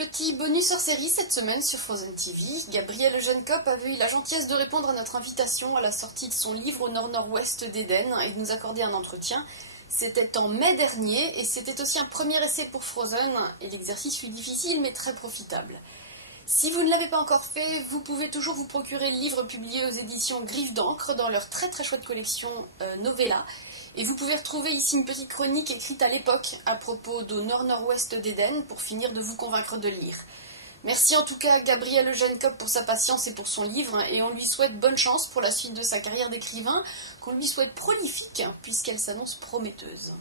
Petit bonus hors série cette semaine sur Frozen TV. Gabriel Eugène-Kopp avait eu la gentillesse de répondre à notre invitation à la sortie de son livre au nord-nord-ouest d'Éden et de nous accorder un entretien. C'était en mai dernier et c'était aussi un premier essai pour Frozen et l'exercice fut difficile mais très profitable. Si vous ne l'avez pas encore fait, vous pouvez toujours vous procurer le livre publié aux éditions Griffes d'encre dans leur très très chouette collection Novella. Et vous pouvez retrouver ici une petite chronique écrite à l'époque à propos d'au nord-nord-ouest d'Éden pour finir de vous convaincre de lire. Merci en tout cas à Gabriel Eugène-Kopp pour sa patience et pour son livre et on lui souhaite bonne chance pour la suite de sa carrière d'écrivain, qu'on lui souhaite prolifique puisqu'elle s'annonce prometteuse.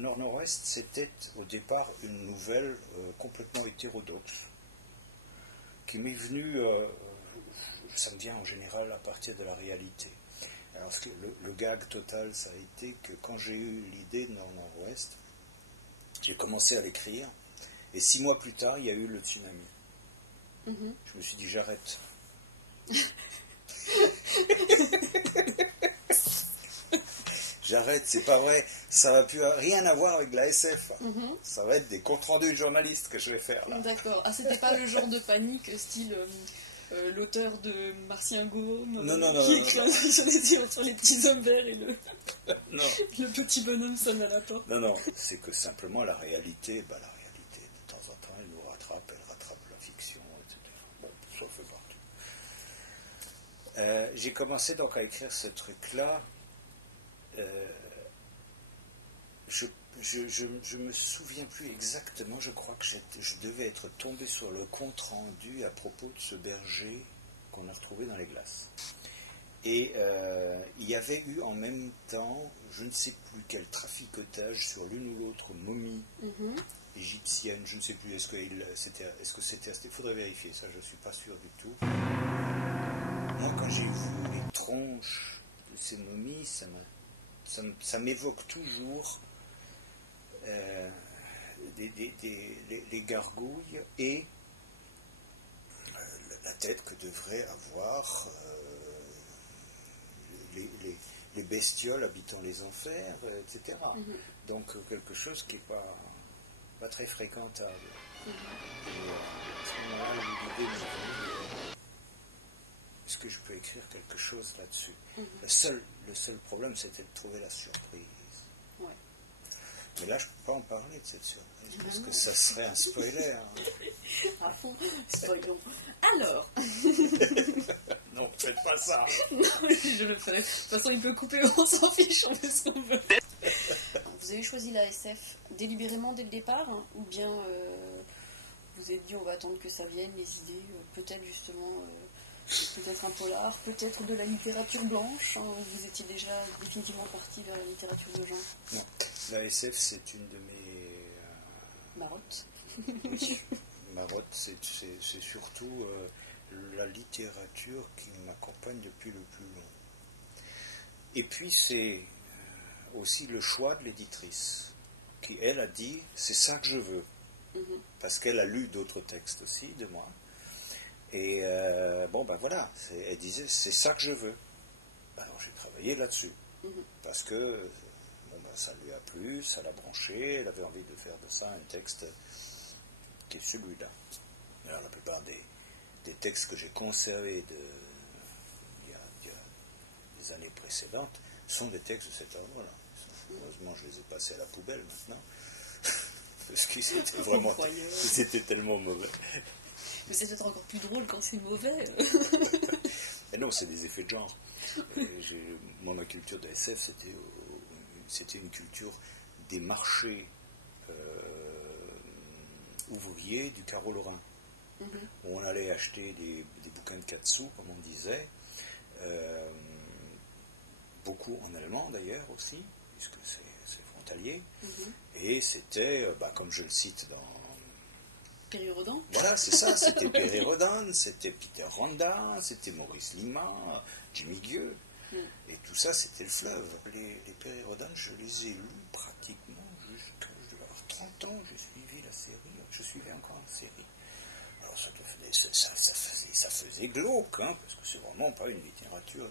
Nord-Nord-Ouest, c'était au départ une nouvelle complètement hétérodoxe qui m'est venue, ça me vient en général à partir de la réalité. Alors le gag total, ça a été que quand j'ai eu l'idée de Nord-Nord-Ouest, j'ai commencé à l'écrire et 6 mois plus tard, il y a eu le tsunami. Je me suis dit, j'arrête. J'arrête, c'est pas vrai, ça va plus rien à voir avec la SF. Ça va être des comptes rendus de journalistes que je vais faire là. D'accord. Ah, c'était pas le genre de panique style l'auteur de Martien Gaume qui éclate sur les petits hommes verts et le petit bonhomme sonne à la porte. Non, c'est que simplement la réalité, de temps en temps, elle nous rattrape, elle rattrape la fiction, etc. Bon, ça fait partie. J'ai commencé donc à écrire ce truc-là. Je me souviens plus exactement, je crois que je devais être tombé sur le compte rendu à propos de ce berger qu'on a retrouvé dans les glaces. Et il y avait eu en même temps, je ne sais plus quel traficotage sur l'une ou l'autre momie égyptienne, je ne sais plus, est-ce que c'était, il faudrait vérifier ça, je ne suis pas sûr du tout. Moi quand j'ai vu les tronches de ces momies, ça m'évoque toujours les gargouilles et la tête que devraient avoir les bestioles habitant les enfers, etc. Donc quelque chose qui n'est pas très fréquentable. Et à ce moment-là, l'idée m'est venue, est-ce que je peux écrire quelque chose là-dessus? Le seul problème, c'était de trouver la surprise. Ouais. Mais là, je ne peux pas en parler de cette surprise, parce que ça serait un spoiler. À fond, spoilons. Alors non, faites pas ça. Non, je le ferai. De toute façon, il peut couper, on s'en fiche, on fait ce qu'on veut. Vous avez choisi la SF délibérément dès le départ, ou bien vous avez dit on va attendre que ça vienne, les idées, peut-être justement... peut-être un polar, peut-être de la littérature blanche. Vous étiez déjà définitivement parti vers la littérature de genre. Non, la SF c'est une de mes... Marottes. Oui, marottes, c'est surtout la littérature qui m'accompagne depuis le plus long. Et puis c'est aussi le choix de l'éditrice, qui elle a dit c'est ça que je veux. Parce qu'elle a lu d'autres textes aussi de moi. Et voilà, elle disait c'est ça que je veux. Alors j'ai travaillé là-dessus. Parce que ça lui a plu, ça l'a branché, elle avait envie de faire de ça un texte qui est celui-là. Alors la plupart des textes que j'ai conservés il y a des années précédentes sont des textes de cet ordre-là. Heureusement je les ai passés à la poubelle maintenant. Parce qu'ils étaient vraiment tellement mauvais. Mais c'est peut-être encore plus drôle quand c'est mauvais. Et non, c'est des effets de genre. Moi, ma culture de SF, c'était une culture des marchés ouvriers du carreau lorrain. Où on allait acheter des bouquins de 4 sous, comme on disait. Beaucoup en allemand, d'ailleurs, aussi, puisque c'est frontalier. Et c'était, comme je le cite dans... Péry-Rodin. Voilà, c'est ça, c'était Péry-Rodin, c'était Peter Ronda, c'était Maurice Lima, Jimmy Gueux, et tout ça, c'était le fleuve. Les Péry-Rodin, je les ai lus pratiquement jusqu'à, je devais avoir 30 ans, j'ai suivi la série, je suivais encore la série. Alors ça faisait glauque, parce que c'est vraiment pas une littérature,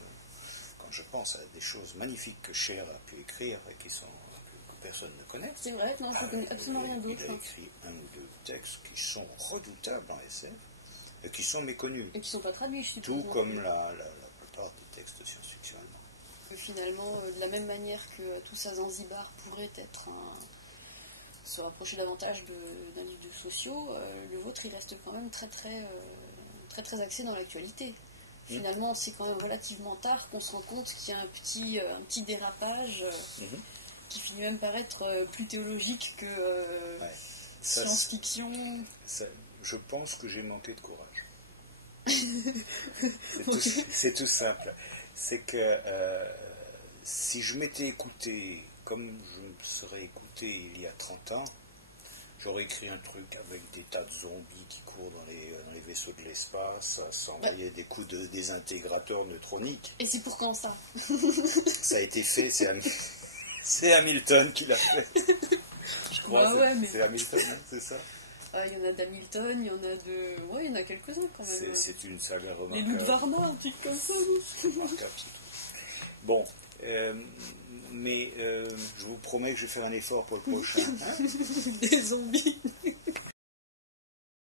quand je pense à des choses magnifiques que Cher a pu écrire, et qui sont personne ne connaît. C'est vrai, non, je ne connais absolument rien d'autre. Il a écrit un ou deux textes qui sont redoutables en SF, et qui sont méconnus. Et qui ne sont pas traduits, je suppose. Tout comme la plupart des textes de science-fiction allemands. Finalement, de la même manière que Tous à Zanzibar pourrait être se rapprocher davantage d'un livre de sociaux, le vôtre, il reste quand même très axé dans l'actualité. Finalement, c'est quand même relativement tard qu'on se rend compte qu'il y a un petit dérapage qui finit même par être plus théologique que science-fiction. Je pense que j'ai manqué de courage. C'est tout simple. C'est que si je m'étais écouté comme je me serais écouté il y a 30 ans, j'aurais écrit un truc avec des tas de zombies qui courent dans les vaisseaux de l'espace, à s'envoyer des coups de désintégrateurs neutroniques. Et c'est pour quand ça? Ça a été fait, c'est Hamilton qui l'a fait. Je crois, c'est Hamilton, hein, c'est ça? Il y en a d'Hamilton, il y en a de... Ouais, il y en a quelques-uns quand même. C'est une saga remarquable. Les loups de Varna, un truc comme ça. Remarquable, c'est tout. Bon, mais je vous promets que je vais faire un effort pour le prochain. Hein? Des zombies